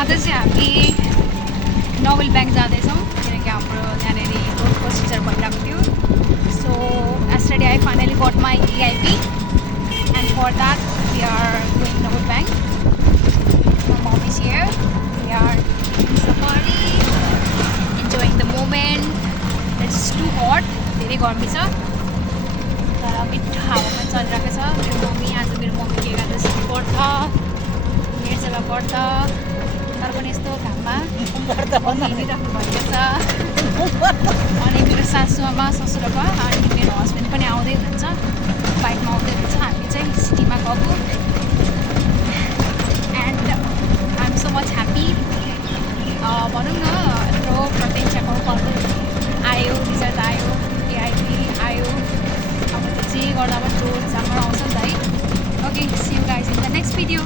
आज चाहिँ हामी नोबल ब्याङ्क जाँदैछौँ किनकि हाम्रो यहाँनिर रोड प्रोसिजर भइरहेको थियो. So yesterday I finally got my EIP and for that we are going Nobel Bank. My mom is here. We are eating safari, enjoying the moment. It's too hot. धेरै गर्मी छ तर मिठो हावा पनि चलिरहेको छ. मेरो मम्मी के गर्दैछ पर्छ मेर्चेला पर्छ तर पनि यस्तो घाममा हिँडिराख्नु भएको छ. अनि मेरो सासूआमा ससुराबा अनि मेरो हस्बेन्ड पनि आउँदै हुनुहुन्छ बाइकमा आउँदै हुनुहुन्छ. हामी चाहिँ सिटीमा गएको and I am so much happy. भनौँ न यत्रो प्रत्यक्षको फलफुल आयो, रिजल्ट आयो, एआइपी आयो. अब त्यो जे गर्दा पनि जोड जामबाट आउँछ नि त है. Okay, see you guys in the next video.